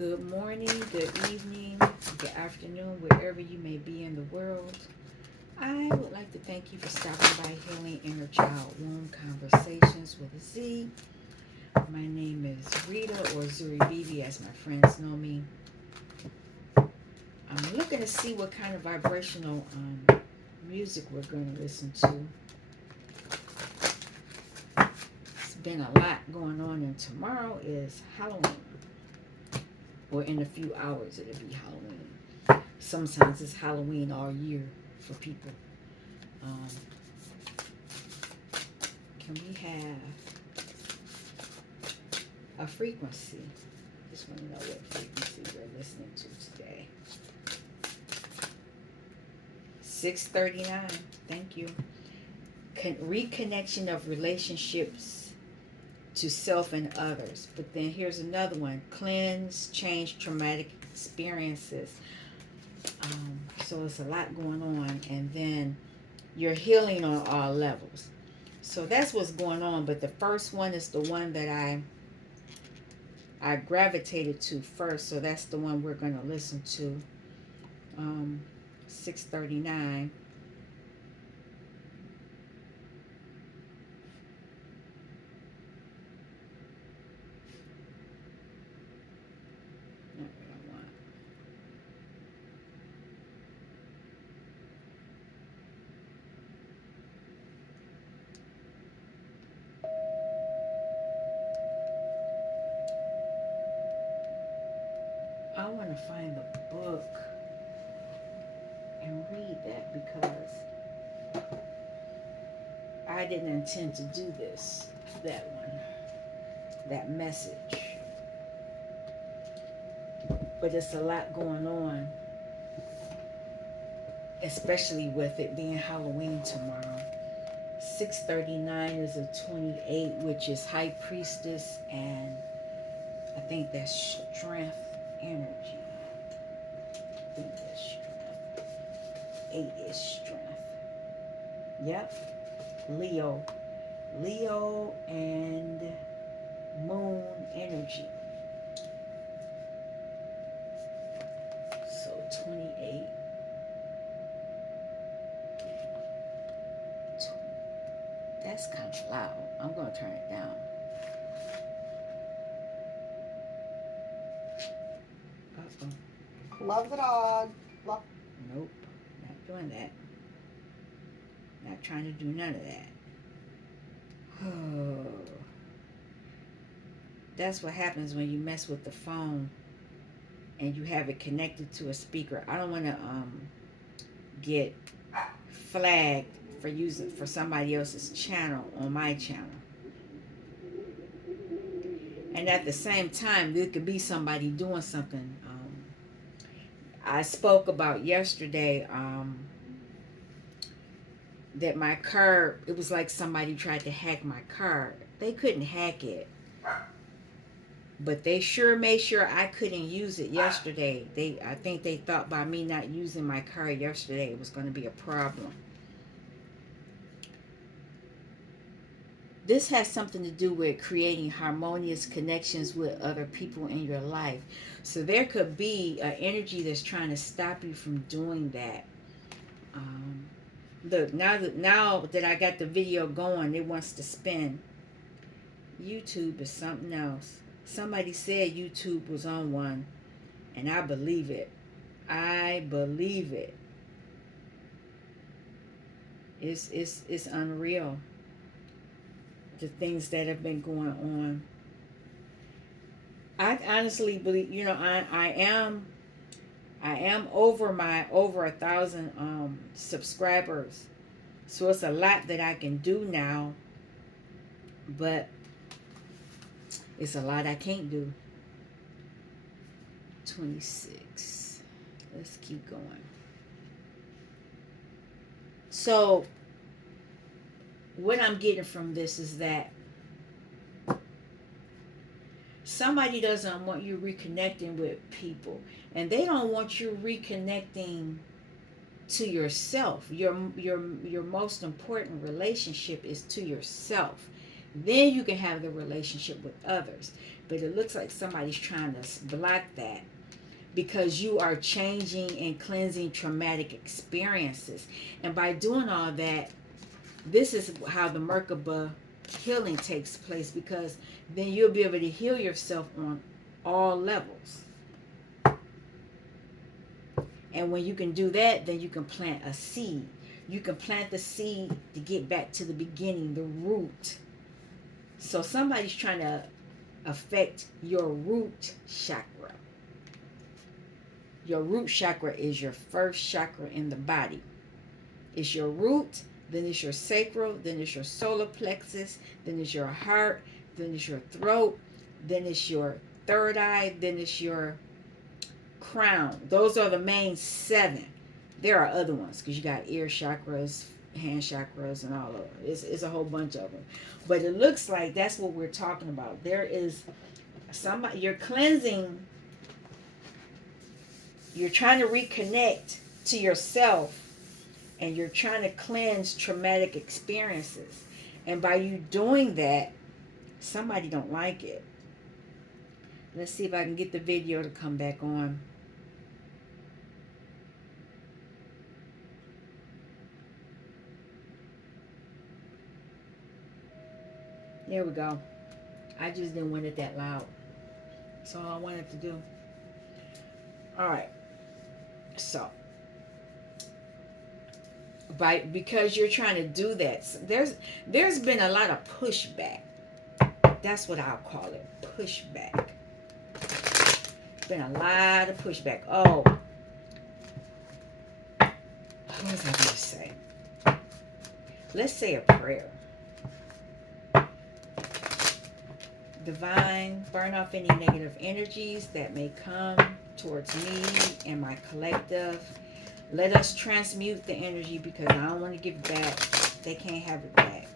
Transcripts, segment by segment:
Good morning, good evening, good afternoon, wherever you may be in the world. I would like to thank you for stopping by Healing Inner Child Womb Conversations with a Z. My name is Rita, or Zuri Bibi as my friends know me. I'm looking to see what kind of vibrational music we're going to listen to. It's been a lot going on, and tomorrow is Halloween. Or in a few hours it'll be Halloween. Sometimes it's Halloween all year for people. Um, can we have a frequency? Just want to know what frequency we're listening to today. 639. Thank you. Reconnection of relationships to self and others. But then here's another one. Cleanse, change traumatic experiences. So it's a lot going on. And then you're healing on all levels. So that's what's going on. But the first one is the one that I gravitated to first. So that's the one we're going to listen to. 639. Not what I want. I want to find the book and read that because I didn't intend to do this, that one, that message. But it's a lot going on, especially with it being Halloween tomorrow. 639 is a 28, which is High Priestess, and I think that's strength energy. I think that's strength. 8 is strength. Yep. Leo and moon energy. So 28. That's kind of loud. I'm going to turn it down. Uh-oh. Love the dog. Love. Nope. Not doing that. Not trying to do none of that. Oh. That's what happens when you mess with the phone and you have it connected to a speaker. I don't want to get flagged for using for somebody else's channel on my channel. And at the same time, there could be somebody doing something. I spoke about yesterday that my card, it was like somebody tried to hack my card. They couldn't hack it, but they sure made sure I couldn't use it yesterday. I think they thought by me not using my card yesterday, it was going to be a problem. This has something to do with creating harmonious connections with other people in your life. So there could be an energy that's trying to stop you from doing that. Look, now that I got the video going, it wants to spin. YouTube is something else. Somebody said YouTube was on one, and I believe it. I believe it. It's unreal. The things that have been going on. I honestly believe, I am over 1,000 subscribers, so it's a lot that I can do now, but it's a lot I can't do. 26. Let's keep going. So what I'm getting from this is that somebody doesn't want you reconnecting with people, and they don't want you reconnecting to yourself. Your most important relationship is to yourself. Then you can have the relationship with others. But it looks like somebody's trying to block that because you are changing and cleansing traumatic experiences. And by doing all that, this is how the Merkaba healing takes place, because then you'll be able to heal yourself on all levels. And when you can do that, then you can plant a seed. You can plant the seed to get back to the beginning, the root. So somebody's trying to affect your root chakra. Your root chakra is your first chakra in the body. It's your root, then it's your sacral, then it's your solar plexus, then it's your heart, then it's your throat, then it's your third eye, then it's your crown. Those are the main 7. There are other ones because you got ear chakras, hand chakras, and all of them. It's a whole bunch of them. But it looks like that's what we're talking about. There is somebody, you're cleansing, you're trying to reconnect to yourself, and you're trying to cleanse traumatic experiences. And by you doing that, somebody don't like it. Let's see if I can get the video to come back on. There we go. I just didn't want it that loud. That's all I wanted to do. All right. So, because you're trying to do that, there's been a lot of pushback. That's what I'll call it, pushback. Been a lot of pushback. Oh, what was I going to say? Let's say a prayer. Divine, burn off any negative energies that may come towards me and my collective. Let us transmute the energy because I don't want to give it back. They can't have it back.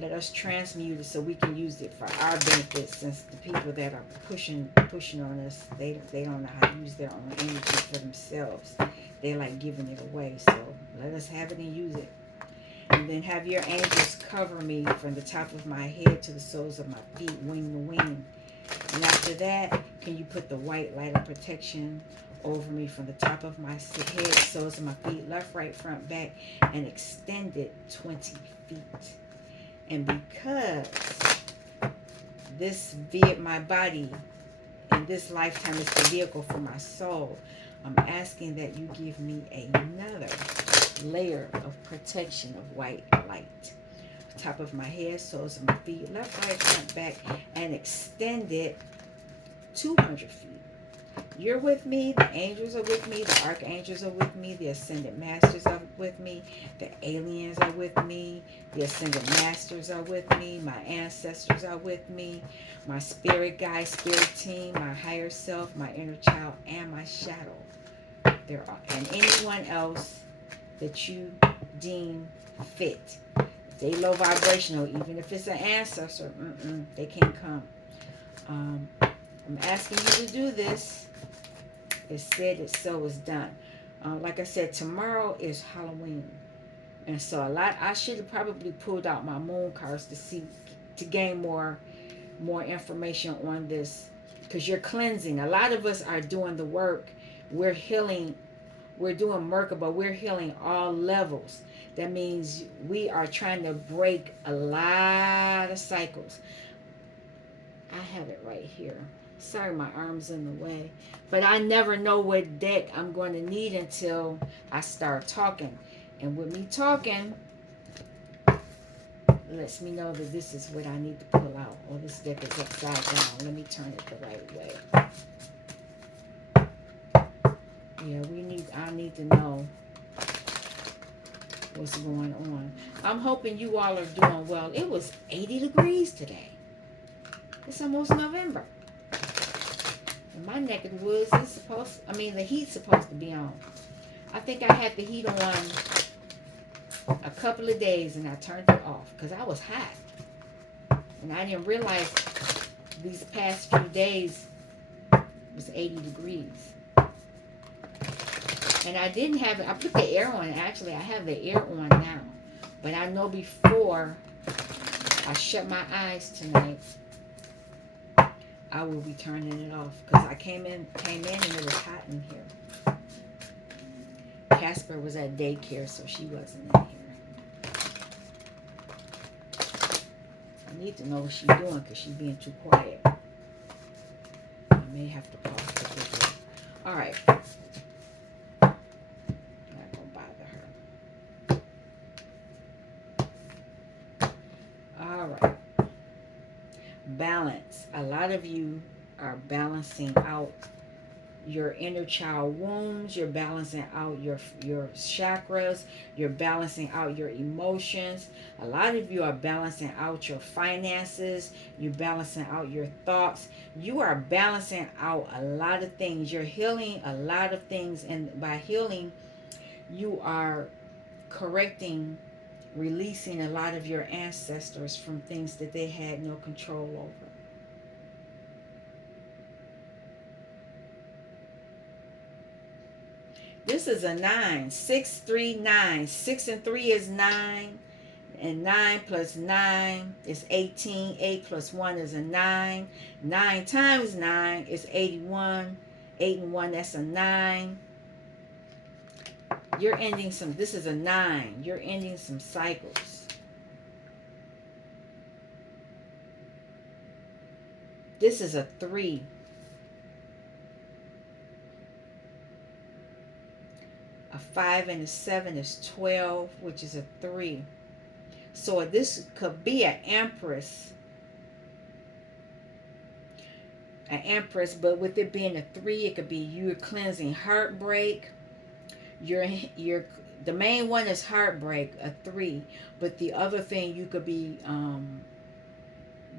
Let us transmute it so we can use it for our benefit, since the people that are pushing on us, they don't know how to use their own energy for themselves. They like giving it away. So let us have it and use it. And then have your angels cover me from the top of my head to the soles of my feet, wing to wing. And after that, can you put the white light of protection over me from the top of my head, soles of my feet, left, right, front, back, and extend it 20 feet. And because my body in this lifetime is the vehicle for my soul, I'm asking that you give me another layer of protection of white light. Top of my head, soles of my feet, left, right, front, back, and extend it 200 feet. You're with me, the angels are with me, the archangels are with me, the ascended masters are with me, the aliens are with me, the ascended masters are with me, my ancestors are with me, my spirit guide, spirit team, my higher self, my inner child, and my shadow. There are, and anyone else that you deem fit. If they low vibrational, even if it's an ancestor, they can't come. I'm asking you to do this. It's said, it's so, it's done. Like I said, tomorrow is Halloween. And so I should have probably pulled out my moon cards to gain more information on this. Because you're cleansing. A lot of us are doing the work. We're healing. We're doing Merkaba. We're healing all levels. That means we are trying to break a lot of cycles. I have it right here. Sorry, my arm's in the way. But I never know what deck I'm going to need until I start talking. And with me talking, lets me know that this is what I need to pull out. Oh, this deck is upside down. Let me turn it the right way. Yeah, I need to know what's going on. I'm hoping you all are doing well. It was 80 degrees today. It's almost November. In my neck of the woods, the heat's supposed to be on. I think I had the heat on a couple of days and I turned it off because I was hot. And I didn't realize these past few days was 80 degrees. And I didn't have it. I put the air on. Actually, I have the air on now. But I know before I shut my eyes tonight, I will be turning it off because I came in and it was hot in here. Casper was at daycare, so she wasn't in here. I need to know what she's doing because she's being too quiet. I may have to pause the video. All right. Not gonna bother her. All right. Balance. A lot of you are balancing out your inner child wounds. You're balancing out your chakras. You're balancing out your emotions. A lot of you are balancing out your finances. You're balancing out your thoughts. You are balancing out a lot of things. You're healing a lot of things, and by healing, you are correcting, releasing a lot of your ancestors from things that they had no control over. This is a 9. 6, 3, 9. 6 and 3 is 9. And 9 plus 9 is 18. 8 plus 1 is a 9. 9 times 9 is 81. 8 and 1, that's a 9. You're ending some, this is a 9. You're ending some cycles. This is a 3. A 5 and a 7 is 12, which is a 3. So this could be an empress. An empress, but with it being a 3, it could be you're cleansing heartbreak. The main one is heartbreak, a 3. But the other thing you could be,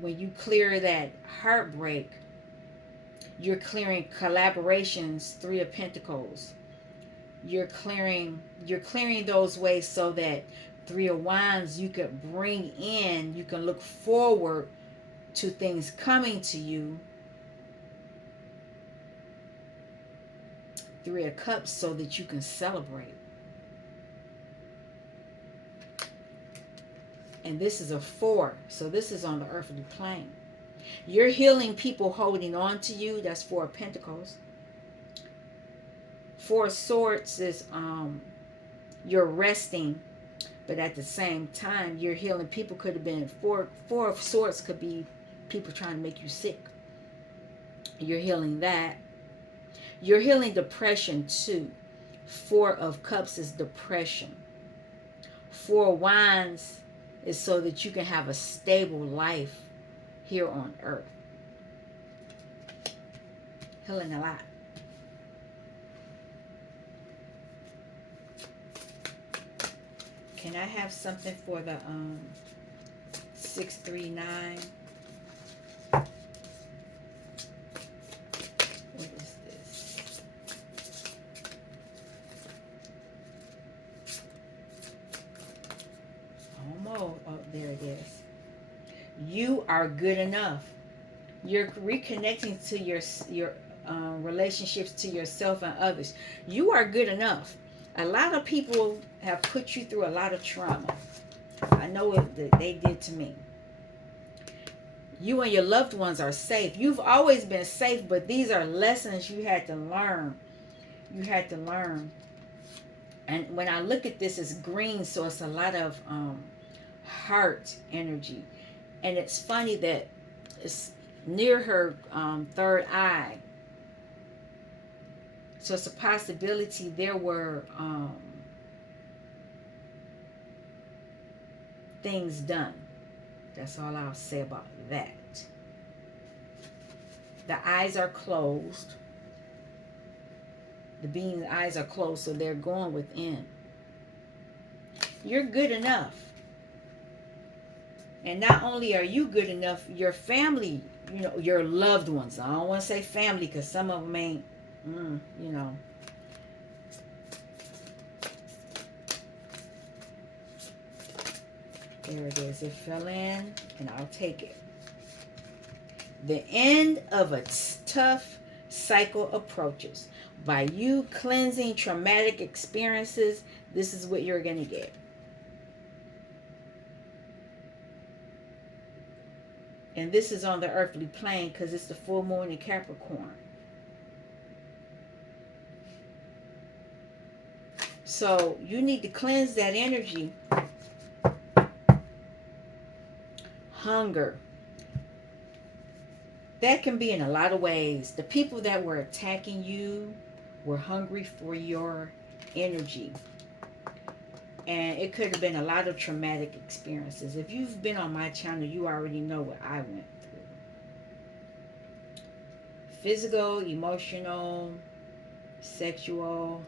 when you clear that heartbreak, you're clearing collaborations, 3 of Pentacles. You're clearing those ways so that 3 of Wands you could bring in, you can look forward to things coming to you. 3 of Cups so that you can celebrate. And this is a 4, so this is on the earthly plane. You're healing people holding on to you, that's 4 of Pentacles. 4 of Swords is you're resting, but at the same time you're healing. People could have been 4 of Swords could be people trying to make you sick. You're healing that. You're healing depression too. 4 of Cups is depression. 4 of Wands is so that you can have a stable life here on earth. Healing a lot. Can I have something for the 639? What is this? Almost. Oh, there it is. You are good enough. You're reconnecting to your relationships to yourself and others. You are good enough. A lot of people have put you through a lot of trauma. I know that they did to me. You and your loved ones are safe. You've always been safe, but these are lessons you had to learn. You had to learn. And when I look at this, it's green, so it's a lot of heart energy. And it's funny that it's near her third eye. So it's a possibility there were things done. That's all I'll say about that. The eyes are closed. The being's eyes are closed, so they're going within. You're good enough. And not only are you good enough, your family, you know, your loved ones. I don't want to say family because some of them ain't, you know. There it is. It fell in, and I'll take it. The end of a tough cycle approaches. By you cleansing traumatic experiences, this is what you're going to get. And this is on the earthly plane because it's the full moon in Capricorn. So you need to cleanse that energy. Hunger. That can be in a lot of ways. The people that were attacking you were hungry for your energy. And it could have been a lot of traumatic experiences. If you've been on my channel, you already know what I went through. Physical, emotional, sexual,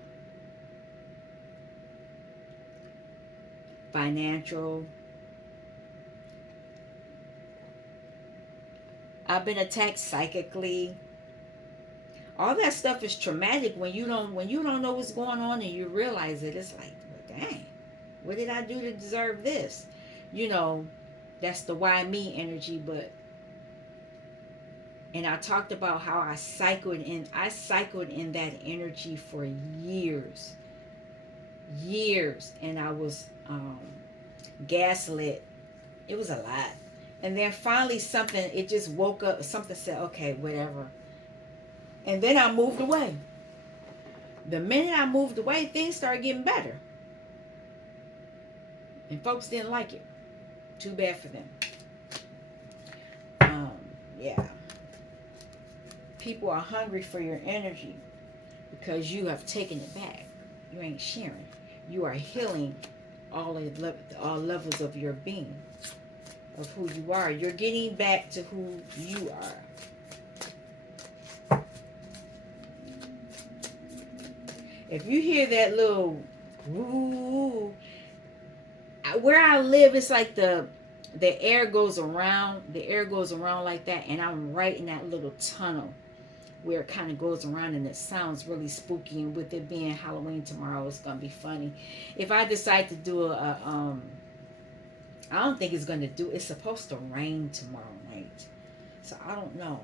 financial. I've been attacked psychically. All that stuff is traumatic when you don't know what's going on and you realize it. It's like, well, dang, what did I do to deserve this? You know, that's the why me energy. But and I talked about how I cycled in that energy for years, and I was gaslit. It was a lot. And then finally it just woke up. Something said, okay, whatever. And then I moved away. The minute I moved away, things started getting better. And folks didn't like it. Too bad for them. Yeah. People are hungry for your energy because you have taken it back. You ain't sharing. You are healing all levels of your being, of who you are. You're getting back to who you are. If you hear that little woo, where I live, it's like the air goes around. The air goes around like that, and I'm right in that little tunnel where it kind of goes around, and it sounds really spooky. And with it being Halloween tomorrow, it's gonna be funny. If I decide to do I don't think it's gonna do. It's supposed to rain tomorrow night, so I don't know.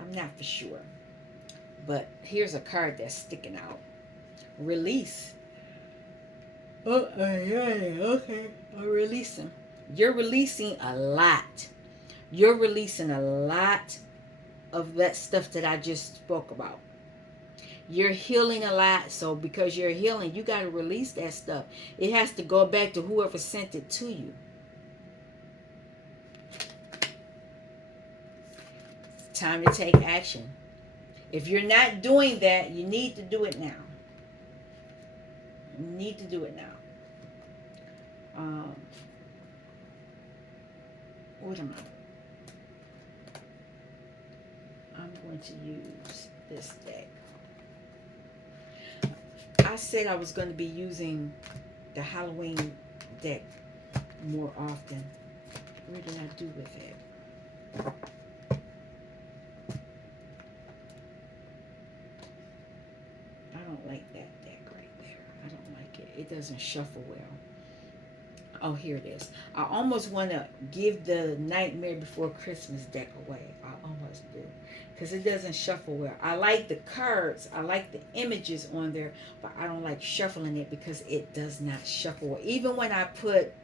I'm not for sure. But here's a card that's sticking out. Release. Okay. I'm releasing. You're releasing a lot. You're releasing a lot of that stuff that I just spoke about. You're healing a lot. So because you're healing, you got to release that stuff. It has to go back to whoever sent it to you. Time to take action. If you're not doing that, you need to do it now. You need to do it now. What am I'm going to use this deck. I said I was going to be using the Halloween deck more often. What did I do with it? I don't like that deck right there. I don't like it. It doesn't shuffle well. Oh, here it is. I almost want to give the Nightmare Before Christmas deck away. I almost do. Because it doesn't shuffle well. I like the cards. I like the images on there. But I don't like shuffling it because it does not shuffle well. Even when I put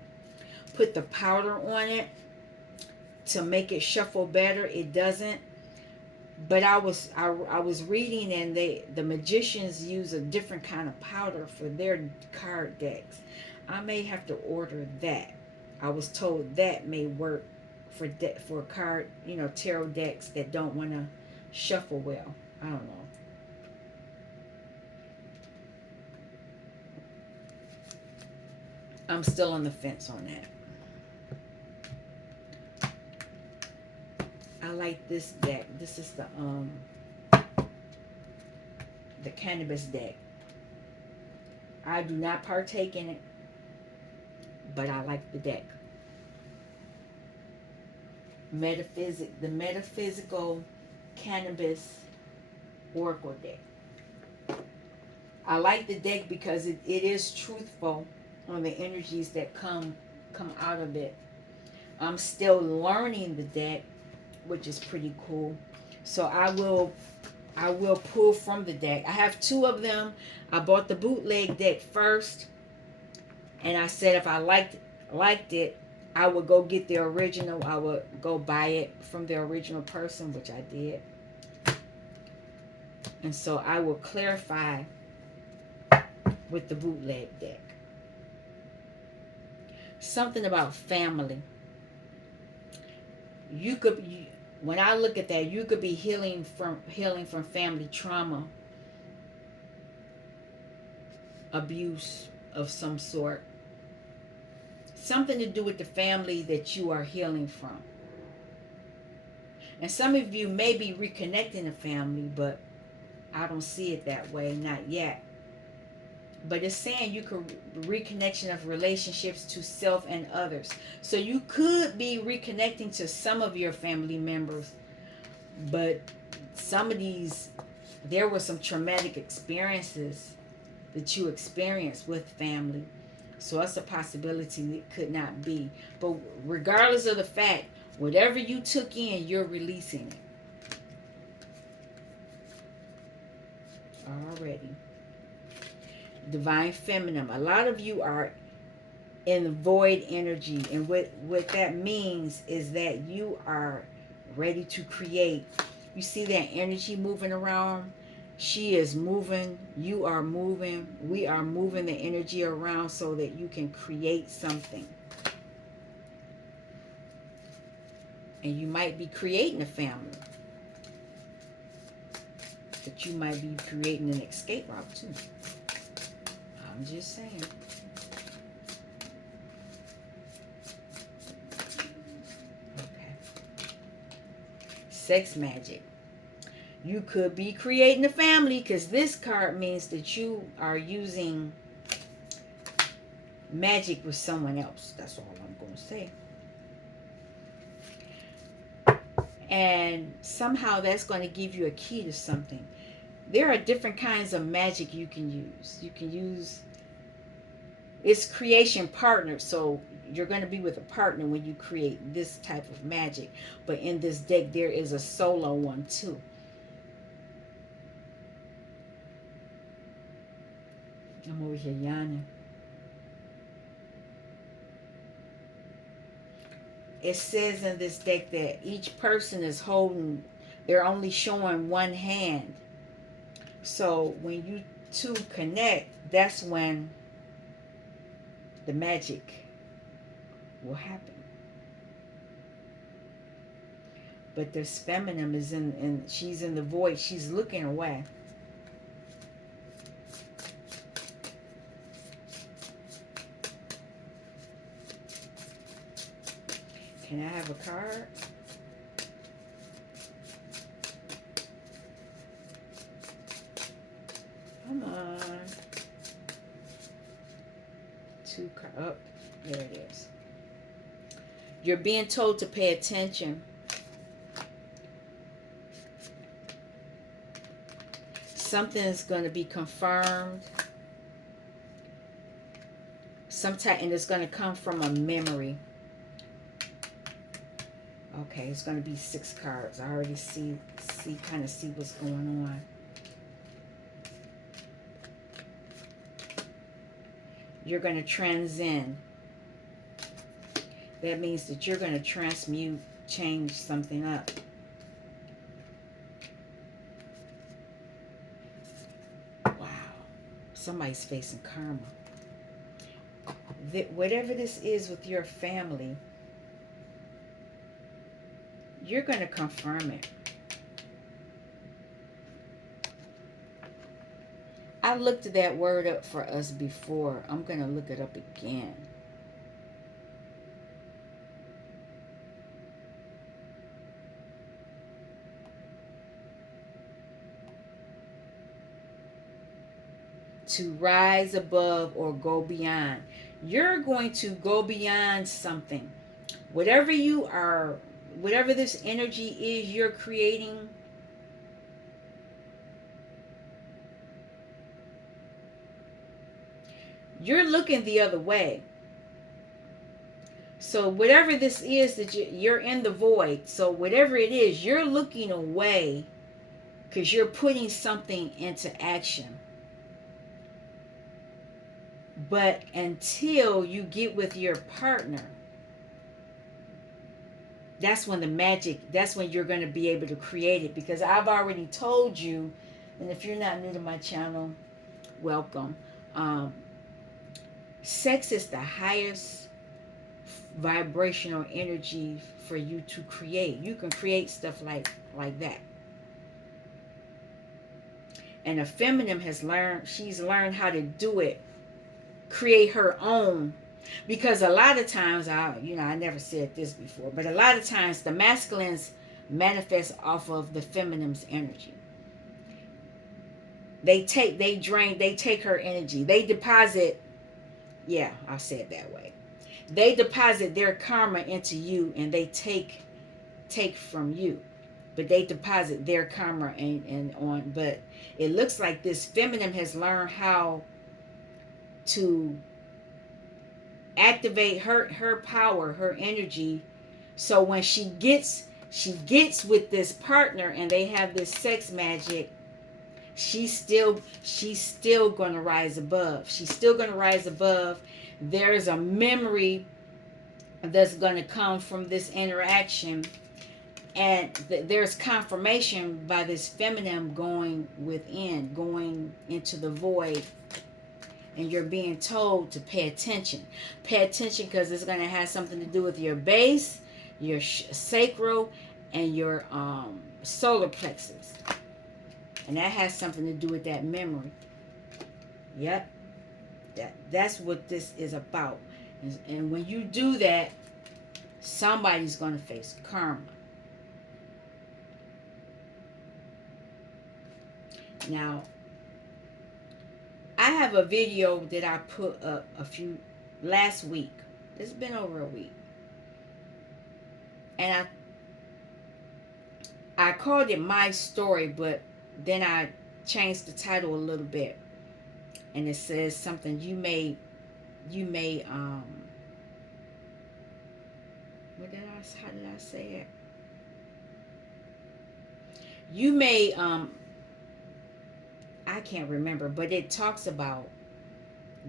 the powder on it to make it shuffle better, it doesn't. But I was reading, and the magicians use a different kind of powder for their card decks. I may have to order that. I was told that may work for card, tarot decks that don't want to shuffle well. I don't know. I'm still on the fence on that. I like this deck. This is the cannabis deck. I do not partake in it, but I like the deck. The metaphysical cannabis oracle deck. I like the deck because it is truthful on the energies that come out of it. I'm still learning the deck, which is pretty cool. So I will pull from the deck. I have 2 of them. I bought the bootleg deck first, and I said if I liked it, I would go get the original. I would go buy it from the original person, which I did. And so I will clarify with the bootleg deck. Something about family. When I look at that, you could be healing from family trauma, abuse of some sort. Something to do with the family that you are healing from. And some of you may be reconnecting a family, but I don't see it that way, not yet. But it's saying you could reconnection of relationships to self and others. So you could be reconnecting to some of your family members, but some of these, there were some traumatic experiences that you experienced with family. So it's a possibility it could not be. But regardless of the fact, whatever you took in, you're releasing it. Already. Divine Feminine. A lot of you are in the void energy. And what that means is that you are ready to create. You see that energy moving around? She is moving. You are moving. We are moving the energy around so that you can create something. And you might be creating a family. But you might be creating an escape route too. I'm just saying. Okay. Sex magic. You could be creating a family because this card means that you are using magic with someone else. That's all I'm going to say. And somehow that's going to give you a key to something. There are different kinds of magic you can use. You can use, it's creation partner. So you're going to be with a partner when you create this type of magic. But in this deck, there is a solo one too. I'm over here yawning. It says in this deck that each person is holding, they're only showing one hand. So when you two connect, that's when the magic will happen. But this feminine is in she's in the void. She's looking away. Can I have a card? Come on. Two cards. Oh, there it is. You're being told to pay attention. Something is going to be confirmed. And it's going to come from a memory. Okay, it's going to be 6 cards. I already see what's going on. You're going to transcend. That means that you're going to transmute, change something up. Wow. Somebody's facing karma. Whatever this is with your family, you're going to confirm it. I looked that word up for us before. I'm going to look it up again. To rise above or go beyond. You're going to go beyond something. Whatever you are, whatever this energy is you're creating, you're looking the other way. So whatever this is that you're in the void. So whatever it is, you're looking away because you're putting something into action. But until you get with your partner, That's when the magic, that's when you're going to be able to create it. Because I've already told you, and if you're not new to my channel, welcome. Um, Sex is the highest vibrational energy for you to create. You can create stuff like that. And a feminine has learned, she's learned how to do it, create her own. Because a lot of times, I never said this before, but a lot of times the masculines manifest off of the feminine's energy. They take her energy. They deposit, yeah, I'll say it that way. They deposit their karma into you, and they take from you. But they deposit their karma and on. But it looks like this feminine has learned how to activate her power, her energy. So when she gets with this partner and they have this sex magic, she's still gonna rise above. She's still gonna rise above. There's a memory that's gonna come from this interaction, and there's confirmation by this feminine going within, going into the void, and you're being told to pay attention. Pay attention, because it's going to have something to do with your base, your sacral, and your solar plexus. And that has something to do with that memory. Yep. That's what this is about. And when you do that, somebody's going to face karma. Now, I have a video that I put up last week. It's been over a week. And I called it My Story, but then I changed the title a little bit. And it says something, you may how did I say it? You may I can't remember, but it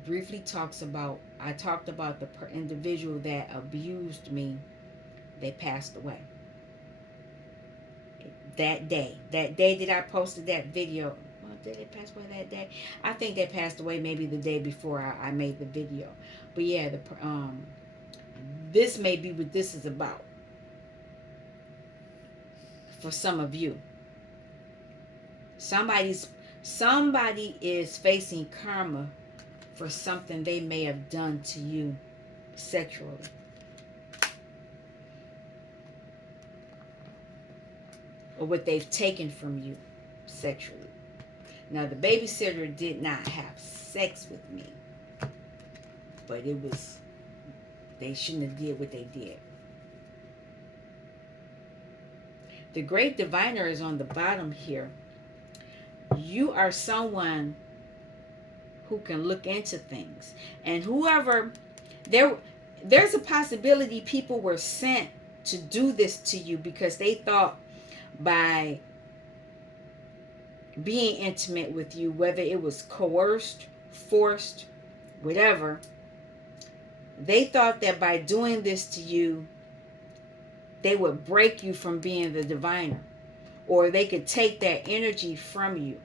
briefly talks about, I talked about the individual that abused me. They passed away. That day that I posted that video. Well, did they pass away that day? I think they passed away maybe the day before I made the video. But yeah, this may be what this is about for some of you. Somebody is facing karma for something they may have done to you sexually. Or what they've taken from you sexually. Now, the babysitter did not have sex with me, but they shouldn't have did what they did. The great diviner is on the bottom here. You are someone who can look into things. And whoever, there's a possibility people were sent to do this to you because they thought by being intimate with you, whether it was coerced, forced, whatever, they thought that by doing this to you, they would break you from being the diviner, or they could take that energy from you.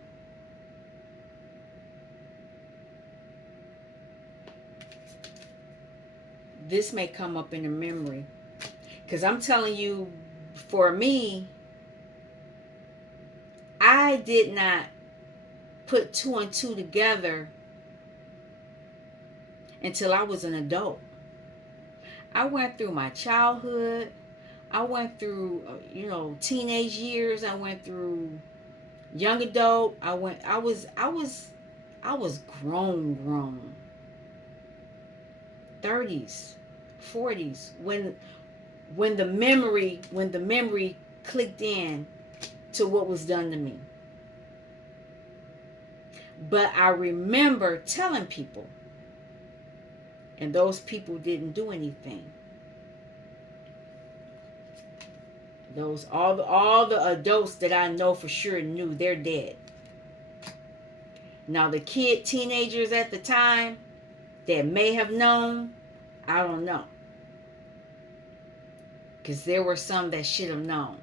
This may come up in a memory, because I'm telling you, for me, I did not put two and two together until I was an adult. I went through my childhood. I went through, teenage years. I went through young adult. I was grown. 30s, 40s, when the memory clicked in to what was done to me. But I remember telling people, and those people didn't do anything. All the adults that I know for sure knew, they're dead. Now the teenagers at the time that may have known, I don't know. because there were some that should have known.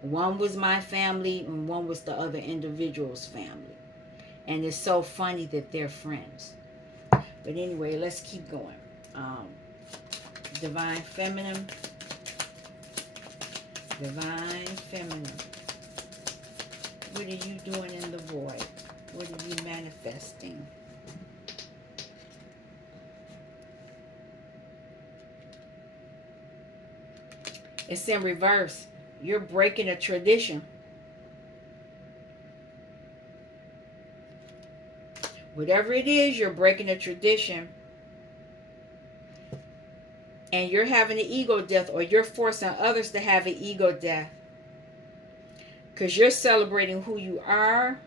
One was my family and one was the other individual's family. And it's so funny that they're friends. But anyway, let's keep going. Um, Divine Feminine. Divine Feminine. What are you doing in the void? What are you manifesting? It's in reverse. You're breaking a tradition. Whatever it is, you're breaking a tradition. And you're having an ego death, or you're forcing others to have an ego death. Because you're celebrating who you are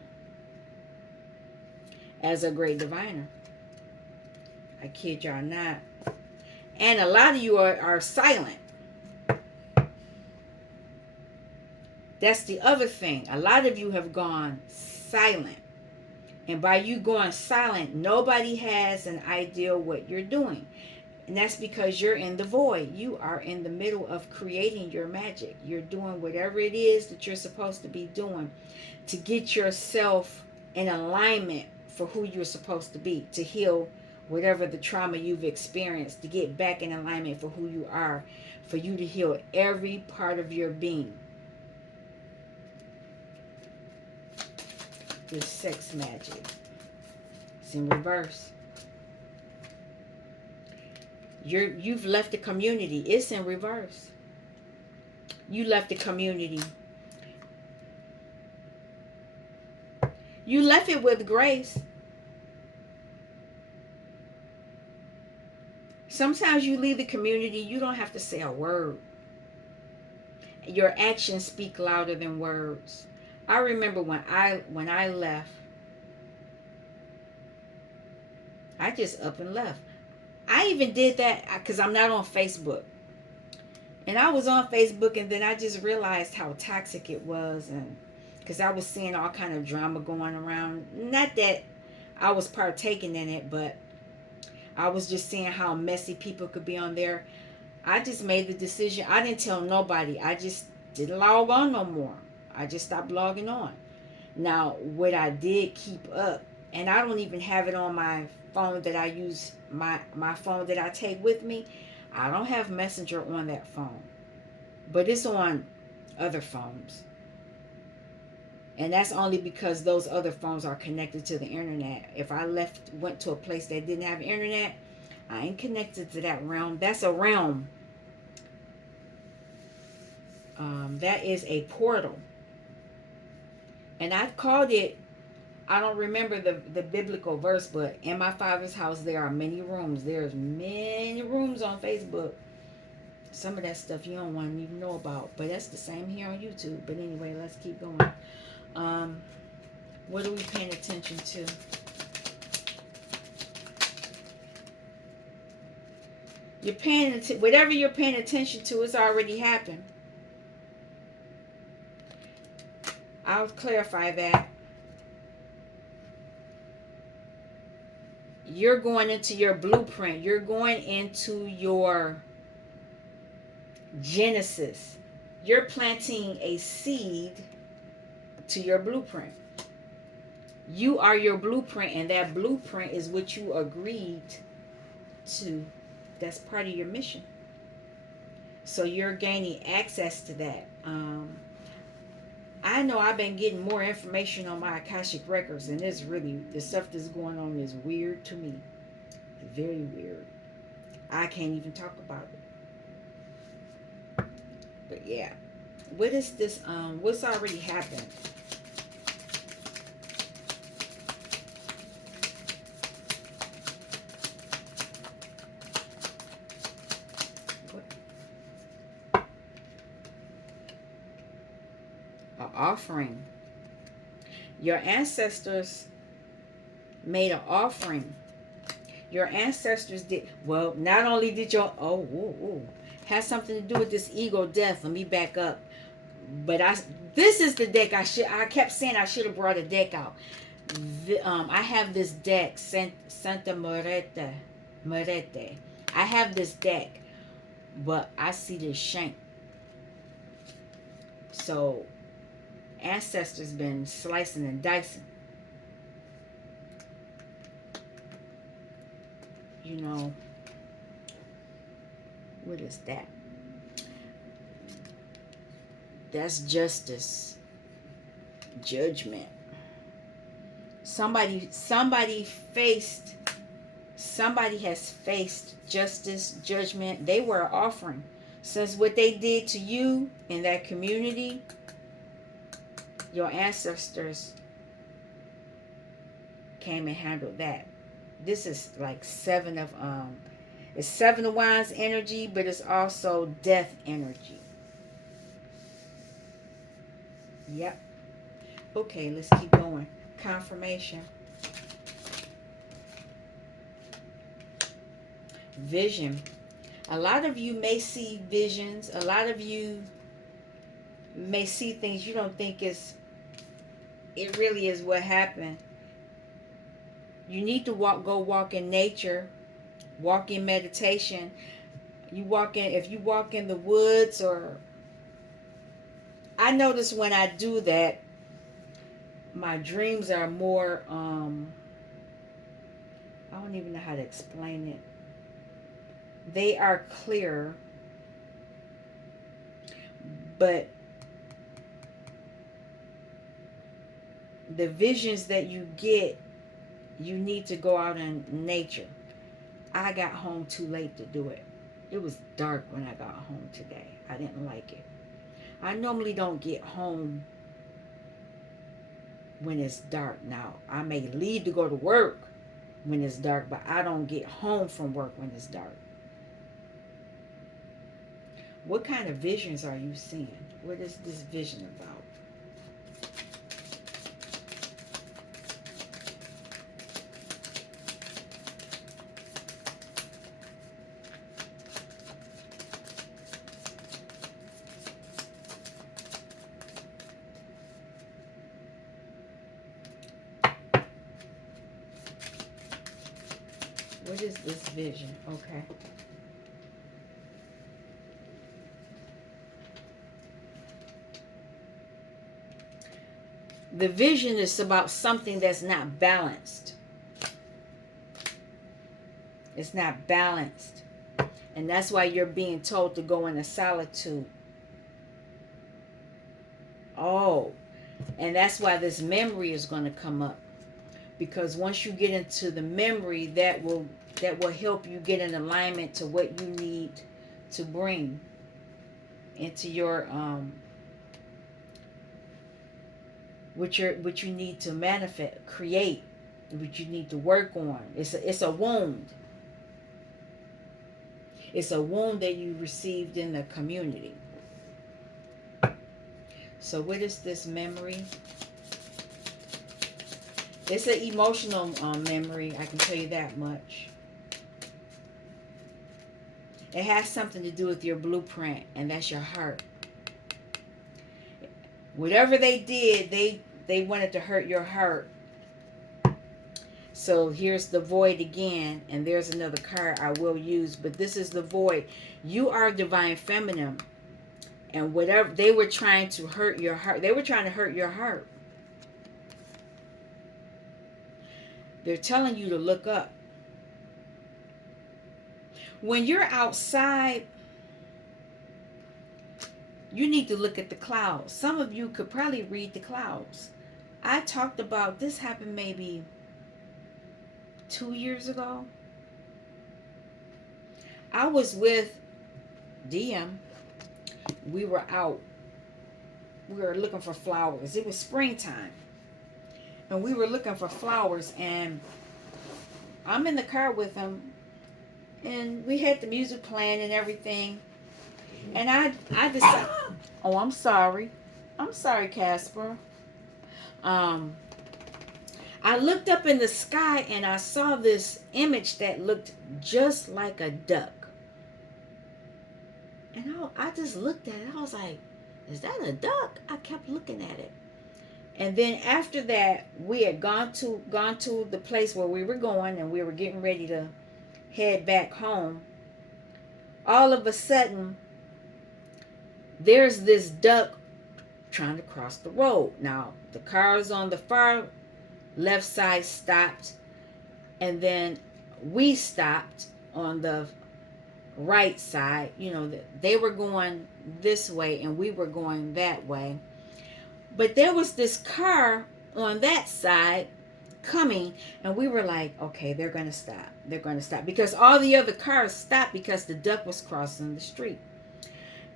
as a great diviner. I kid y'all not. And a lot of you are silent. That's the other thing. A lot of you have gone silent. And by you going silent, nobody has an idea what you're doing. And that's because you're in the void. You are in the middle of creating your magic. You're doing whatever it is that you're supposed to be doing to get yourself in alignment for who you're supposed to be, to heal whatever the trauma you've experienced, to get back in alignment for who you are, for you to heal every part of your being. This sex magic. It's in reverse. You've left the community. It's in reverse. You left the community. You left it with grace. Sometimes you leave the community, you don't have to say a word. Your actions speak louder than words. I remember when I left, I just up and left. I even did that because I'm not on Facebook. And I was on Facebook, and then I just realized how toxic it was, and because I was seeing all kind of drama going around. Not that I was partaking in it, but I was just seeing how messy people could be on there. I just made the decision. I didn't tell nobody. I just didn't log on no more. I just stopped logging on. Now, what I did keep up, and I don't even have it on my phone that I use, my phone that I take with me. I don't have Messenger on that phone, but it's on other phones. And that's only because those other phones are connected to the internet. If I went to a place that didn't have internet, I ain't connected to that realm. That's a realm. That is a portal. And I've called it, I don't remember the biblical verse, but in my Father's house there are many rooms. There's many rooms on Facebook. Some of that stuff you don't want to even know about. But that's the same here on YouTube. But anyway, let's keep going. What are we paying attention to? You're paying whatever you're paying attention to, it's already happened. I'll clarify that. You're going into your blueprint. You're going into your Genesis. You're planting a seed to your blueprint. You are your blueprint, and that blueprint is what you agreed to. That's part of your mission. So you're gaining access to that. I know I've been getting more information on my Akashic records, and it's really, the stuff that's going on is weird to me. It's very weird. I can't even talk about it. But yeah. What is this? What's already happened? An offering. Your ancestors made an offering. Your ancestors did, well, not only did your, has something to do with this ego death. Let me back up. But this is the deck I kept saying I should have brought a deck out. I have this deck, Santa Morete. I have this deck. but I see this shank. So ancestors been slicing and dicing. You know, what is that? That's justice, judgment. Somebody has faced justice, judgment. They were offering. Since what they did to you in that community, your ancestors came and handled that. This is like it's seven of wands energy, but it's also death energy. Yep. Okay, let's keep going. Confirmation. Vision. A lot of you may see visions. A lot of you may see things you don't think it really is what happened. You need to go walk in nature, walk in meditation. If you walk in the woods, or I notice when I do that, my dreams are more I don't even know how to explain it. They are clear, but the visions that you get, you need to go out in nature. I got home too late to do it. It was dark when I got home today. I didn't like it. I normally don't get home when it's dark. Now, I may leave to go to work when it's dark, but I don't get home from work when it's dark. What kind of visions are you seeing? What is this vision about? What is this vision? Okay. The vision is about something that's not balanced. It's not balanced. And that's why you're being told to go into solitude. Oh, and that's why this memory is going to come up. Because once you get into the memory, that will help you get in alignment to what you need to bring into your what you need to manifest, create, what you need to work on. It's a wound. It's a wound that you received in the community. So what is this memory? It's an emotional memory, I can tell you that much. It has something to do with your blueprint, and that's your heart. Whatever they did, they wanted to hurt your heart. So here's the void again, and there's another card I will use, but this is the void. You are divine feminine, and whatever they were trying to hurt your heart, they were trying to hurt your heart. They're telling you to look up. When you're outside, you need to look at the clouds. Some of you could probably read the clouds. I talked about this, happened maybe 2 years ago. I was with DM. We were out. We were looking for flowers. It was springtime. And we were looking for flowers. And I'm in the car with him. And we had the music playing and everything. And I decided, oh, I'm sorry. I'm sorry, Casper. I looked up in the sky and I saw this image that looked just like a duck. And I just looked at it. I was like, is that a duck? I kept looking at it. And then after that, we had gone to the place where we were going, and we were getting ready to head back home. all of a sudden, there's this duck trying to cross the road. Now, the cars on the far left side stopped, and then we stopped on the right side. You know, they were going this way and we were going that way. But there was this car on that side coming, and we were like, okay, they're going to stop. They're going to stop. Because all the other cars stopped because the duck was crossing the street.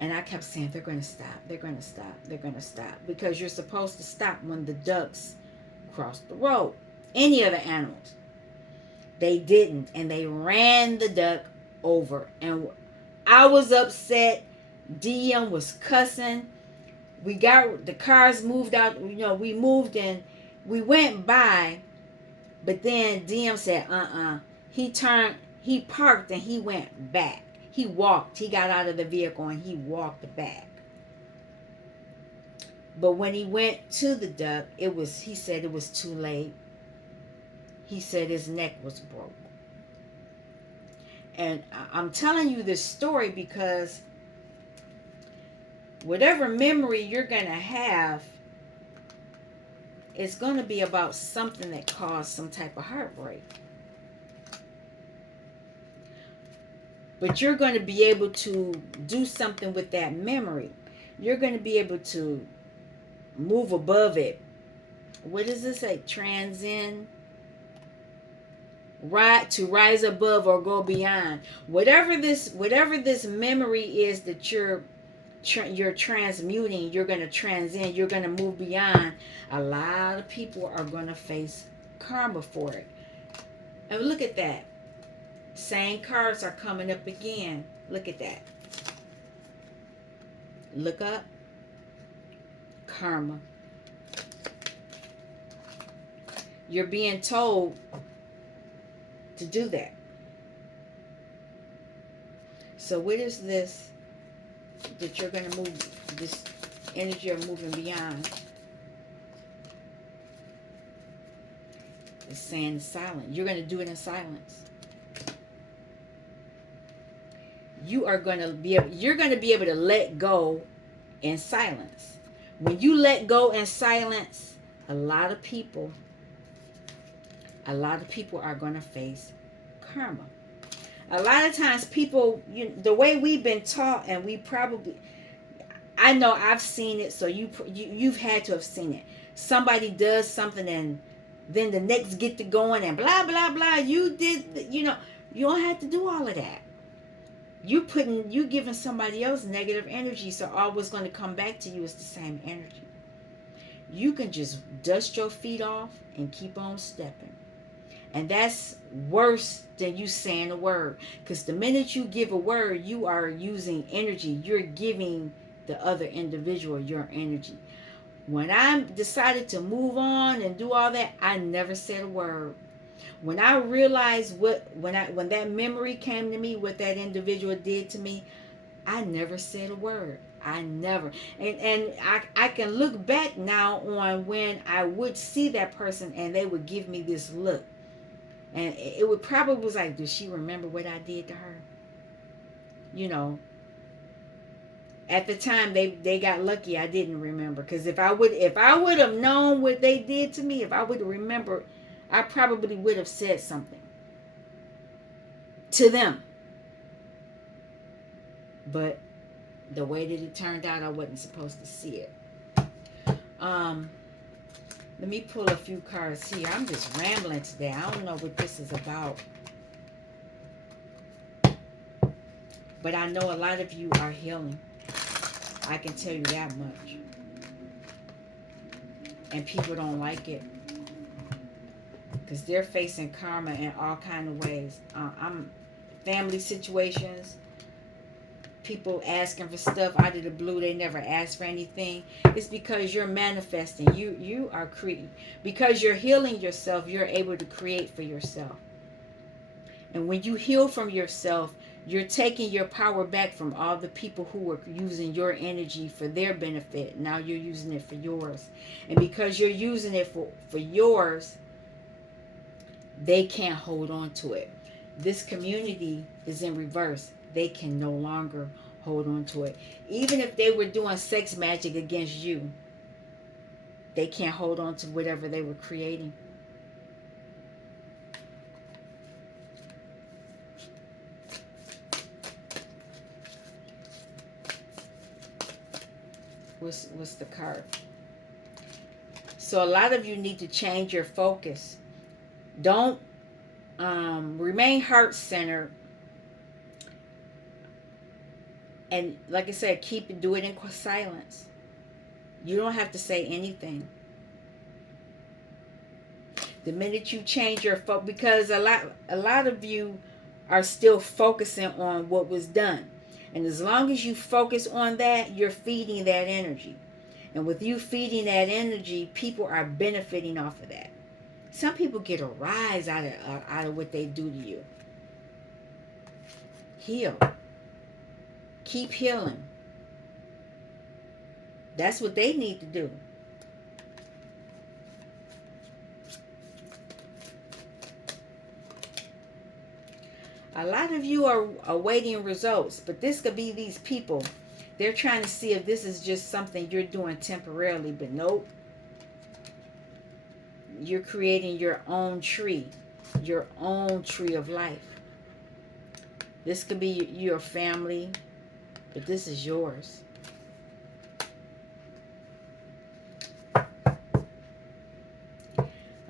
And I kept saying, they're going to stop. They're going to stop. They're going to stop. Because you're supposed to stop when the ducks cross the road. Any other animals. They didn't. And they ran the duck over. And I was upset. DM was cussing. We got the cars moved out. You know, we moved and we went by. But then DM said, He turned, he parked and he went back. He walked. He got out of the vehicle and he walked back. But when he went to the duck, he said it was too late. He said his neck was broke. And I'm telling you this story because whatever memory you're going to have, it's going to be about something that caused some type of heartbreak. But you're going to be able to do something with that memory. You're going to be able to move above it. What does it say? Transcend. Right, to rise above or go beyond. Whatever this memory is that you're transmuting, you're going to transcend, you're going to move beyond. A lot of people are going to face karma for it. And look at that. Same cards are coming up again. Look at that. Look up. Karma. You're being told to do that. So what is this that you're going to move, this energy of moving beyond? It's saying silent. You're going to do it in silence. You're going to be able to let go in silence. When you let go in silence, a lot of people are going to face karma. A lot of times people, the way we've been taught, and I know I've seen it, so you've had to have seen it. Somebody does something and then the next get to going and blah, blah, blah. You don't have to do all of that. You giving somebody else negative energy, so all what's going to come back to you is the same energy. You can just dust your feet off and keep on stepping. And that's worse than you saying a word. Because the minute you give a word, you are using energy. You're giving the other individual your energy. When I decided to move on and do all that, I never said a word. When I realized when that memory came to me, what that individual did to me, I never said a word. I never. And I can look back now on when I would see that person and they would give me this look. And it would probably was like, does she remember what I did to her? At the time they got lucky I didn't remember. Because if I would have known what they did to me, if I would have remembered, I probably would have said something to them. But the way that it turned out, I wasn't supposed to see it. Let me pull a few cards here. I'm just rambling today. I don't know what this is about. But I know a lot of you are healing. I can tell you that much. And people don't like it. Because they're facing karma in all kind of ways. Family situations. People asking for stuff out of the blue. They never ask for anything. It's because you're manifesting. You are creating. Because you're healing yourself, you're able to create for yourself. And when you heal from yourself, you're taking your power back from all the people who were using your energy for their benefit. Now you're using it for yours. And because you're using it for yours, they can't hold on to it. This community is in reverse. they can no longer hold on to it. Even if they were doing sex magic against you, they can't hold on to whatever they were creating. What's the card? So a lot of you need to change your focus. Don't remain heart centered, and like I said, do it in silence. You don't have to say anything. The minute you change your focus, because a lot of you are still focusing on what was done, and as long as you focus on that, you're feeding that energy, and with you feeding that energy, people are benefiting off of that. Some people get a rise out of what they do to you. Heal. Keep healing. That's what they need to do. A lot of you are awaiting results, but this could be these people. They're trying to see if this is just something you're doing temporarily, but nope. You're creating your own tree of life. This could be your family, but this is yours. A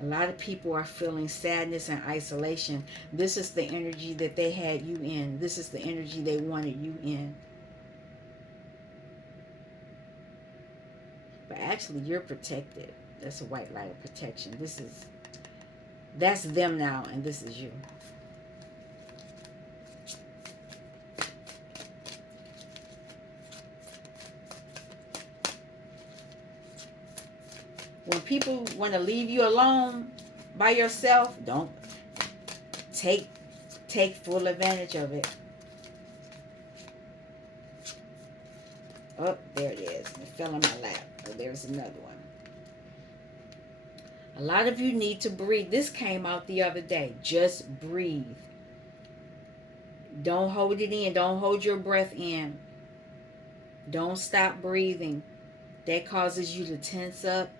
lot of people are feeling sadness and isolation. This is the energy that they had you in. This is the energy they wanted you in. But actually, you're protected. That's a white light of protection. That's them now, and this is you. When people want to leave you alone by yourself, don't take full advantage of it. Oh, there it is. It fell in my lap. Oh, there's another one. A lot of you need to breathe. This came out the other day. Just breathe. Don't hold it in. Don't hold your breath in. Don't stop breathing. That causes you to tense up,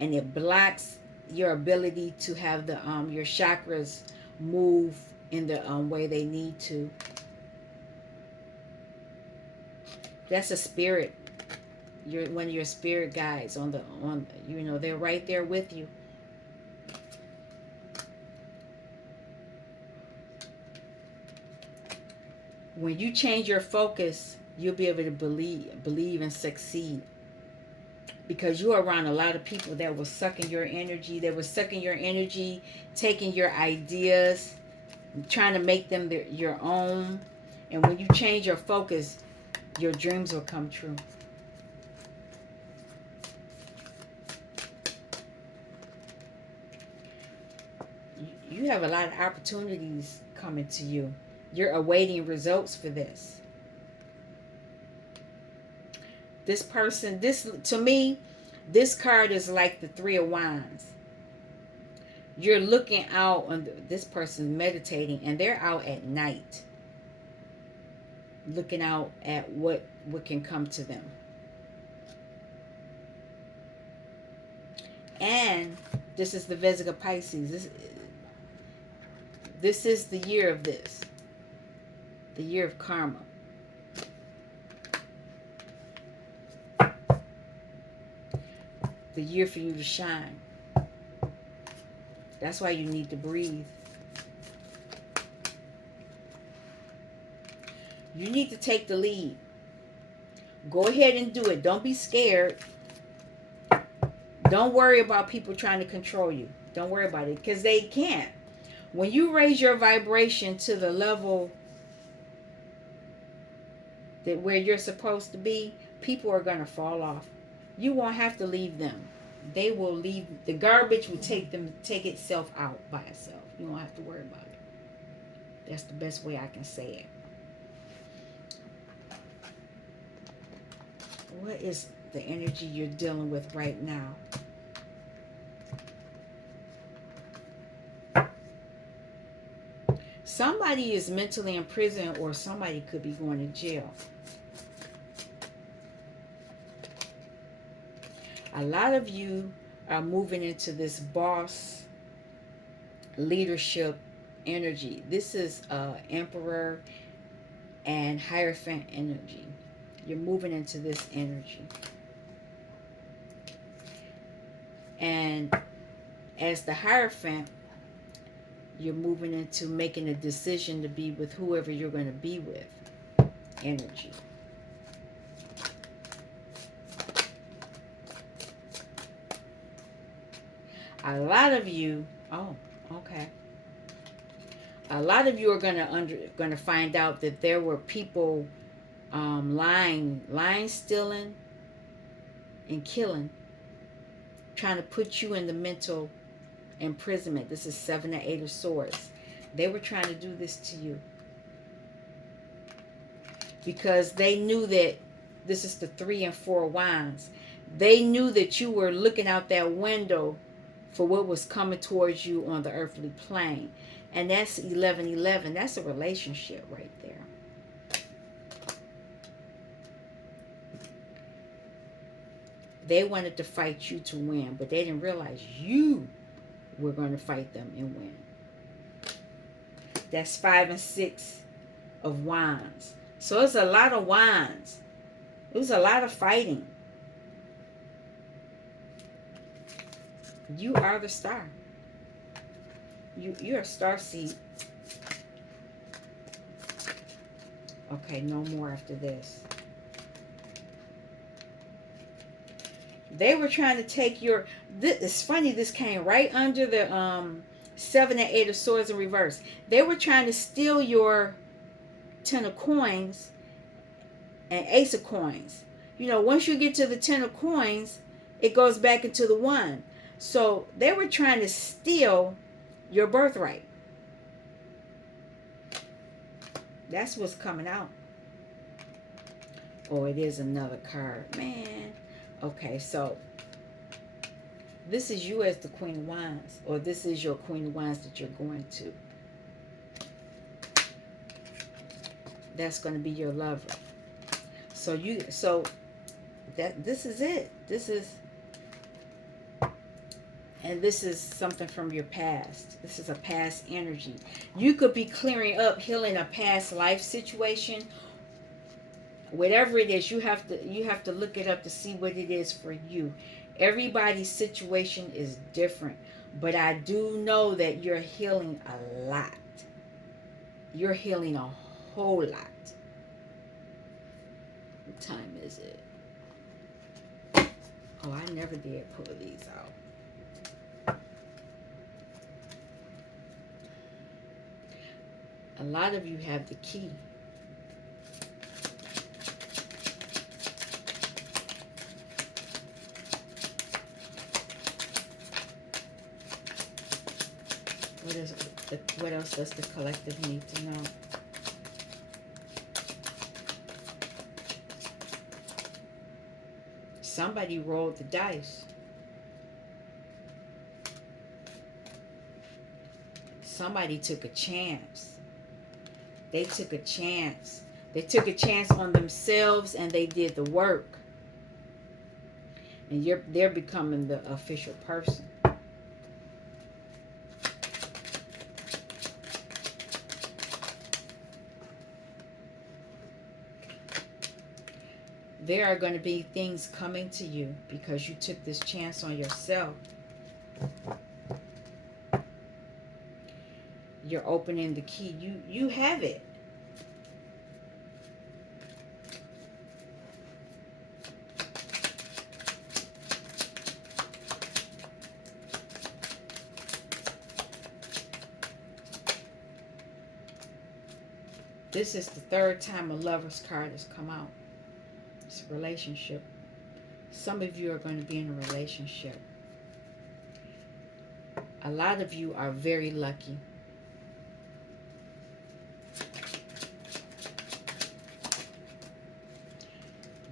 and it blocks your ability to have the your chakras move in the way they need to. That's a spirit. You're one of your spirit guides they're right there with you. When you change your focus, you'll be able to believe and succeed. Because you're around a lot of people that were sucking your energy. They were sucking your energy, taking your ideas, trying to make them your own. And when you change your focus, your dreams will come true. You have a lot of opportunities coming to you. You're awaiting results for this. This person, to me, this card is like the Three of Wands. You're looking out on this person meditating, and they're out at night looking out at what can come to them. And this is the Vesica Pisces. This is the year of this. The year of karma. The year for you to shine. That's why you need to breathe. You need to take the lead. Go ahead and do it. Don't be scared. Don't worry about people trying to control you. Don't worry about it, because they can't. When you raise your vibration to the level that where you're supposed to be, people are going to fall off. You won't have to leave them. They will leave. The garbage will take itself out by itself. You won't have to worry about it. That's the best way I can say it. What is the energy you're dealing with right now? Somebody is mentally in prison, or somebody could be going to jail. A lot of you are moving into this boss leadership energy. This is Emperor and Hierophant energy. You're moving into this energy. And as the Hierophant, you're moving into making a decision to be with whoever you're going to be with energy. A lot of you, oh, okay. A lot of you are gonna find out that there were people lying, stealing, and killing, trying to put you in the mental imprisonment. This is 7 and 8 of Swords. They were trying to do this to you because they knew that this is the 3 and 4 wands. They knew that you were looking out that window for what was coming towards you on the earthly plane. And that's 1111. That's a relationship right there. They wanted to fight you to win, but they didn't realize you were going to fight them and win. That's 5 and 6 of wands. So it's a lot of wands. It was a lot of fighting. You are the star. You're a star seed. Okay, no more after this. They were trying to take your... It's funny, this came right under the 7 and 8 of Swords in reverse. They were trying to steal your 10 of coins and Ace of coins. You know, once you get to the 10 of coins, it goes back into the 1. So they were trying to steal your birthright. That's what's coming out. Oh, it is another card. Man. Okay, so this is you as the Queen of Wands, or this is your Queen of Wands that you're going to. That's going to be your lover. So this is it. This is something from your past. This is a past energy. You could be clearing up, healing a past life situation. Whatever it is, you have to look it up to see what it is for you. Everybody's situation is different, but I do know that you're healing a lot. You're healing a whole lot. What time is it? Oh, I never did pull these out. A lot of you have the key. What else does the collective need to know? Somebody rolled the dice. Somebody took a chance. They took a chance. They took a chance on themselves and they did the work. And they're becoming the official person. There are going to be things coming to you because you took this chance on yourself. You're opening the key. You have it. This is the third time a Lover's card has come out. It's a relationship. Some of you are going to be in a relationship. A lot of you are very lucky.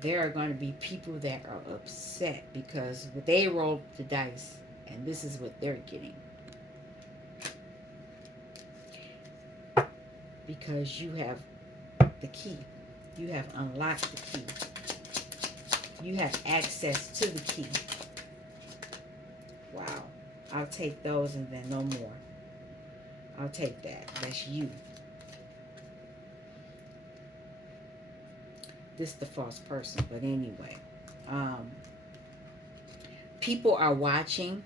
There are going to be people that are upset because they rolled the dice and this is what they're getting. because you have the key. You have unlocked the key. You have access to the key. Wow. I'll take those and then no more. I'll take that. That's you. This is the false person. But anyway. People are watching.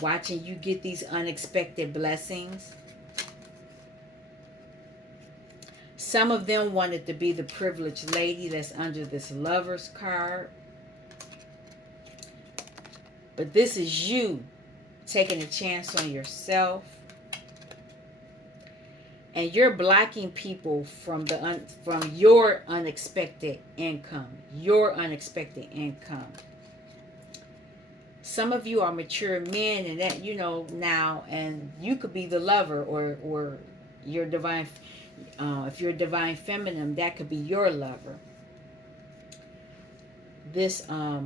Watching you get these unexpected blessings. Some of them wanted to be the privileged lady that's under this Lover's card. But this is you taking a chance on yourself. And you're blocking people from from your unexpected income. Your unexpected income. Some of you are mature men, and that now, and you could be the lover, or your divine. If you're a divine feminine, that could be your lover. This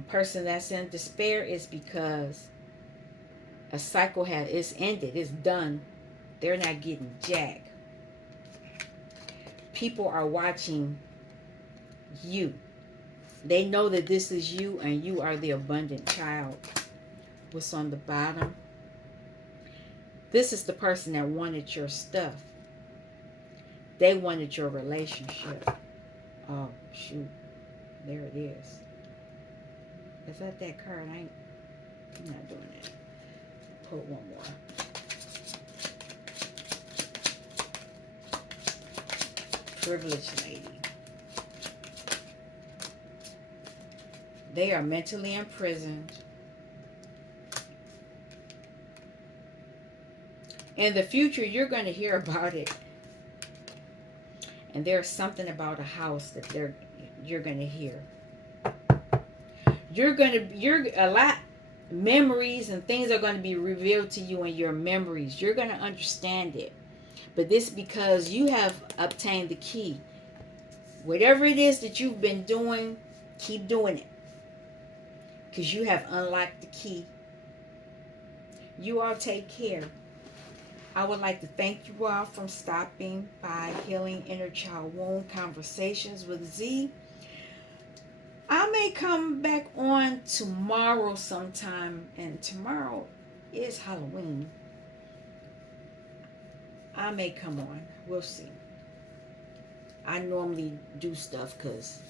person that's in despair is because a cycle is ended. It's done. They're not getting jack. People are watching you. They know that this is you and you are the abundant child. What's on the bottom? This is the person that wanted your stuff. They wanted your relationship. Oh, shoot. There it is. Is that card? I'm not doing that. Pull one more. Privileged lady. They are mentally imprisoned. In the future, you're going to hear about it. And there's something about a house that you're going to hear. A lot memories and things are going to be revealed to you in your memories. You're going to understand it. But this because you have obtained the key. Whatever it is that you've been doing, keep doing it. Because you have unlocked the key. You all take care. I would like to thank you all for stopping by Healing Inner Child Wound Conversations with Z. I may come back on tomorrow sometime, and tomorrow is Halloween. I may come on. We'll see. I normally do stuff because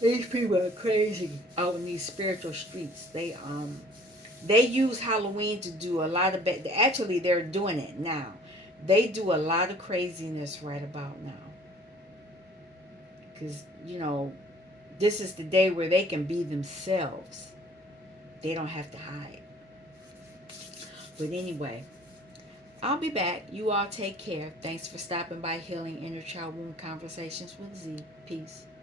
these people are crazy out in these spiritual streets. They use Halloween to do a lot of actually they're doing it now. They do a lot of craziness right about now. Because, this is the day where they can be themselves. They don't have to hide. But anyway, I'll be back. You all take care. Thanks for stopping by Healing Inner Child Wound Conversations with Z. Peace.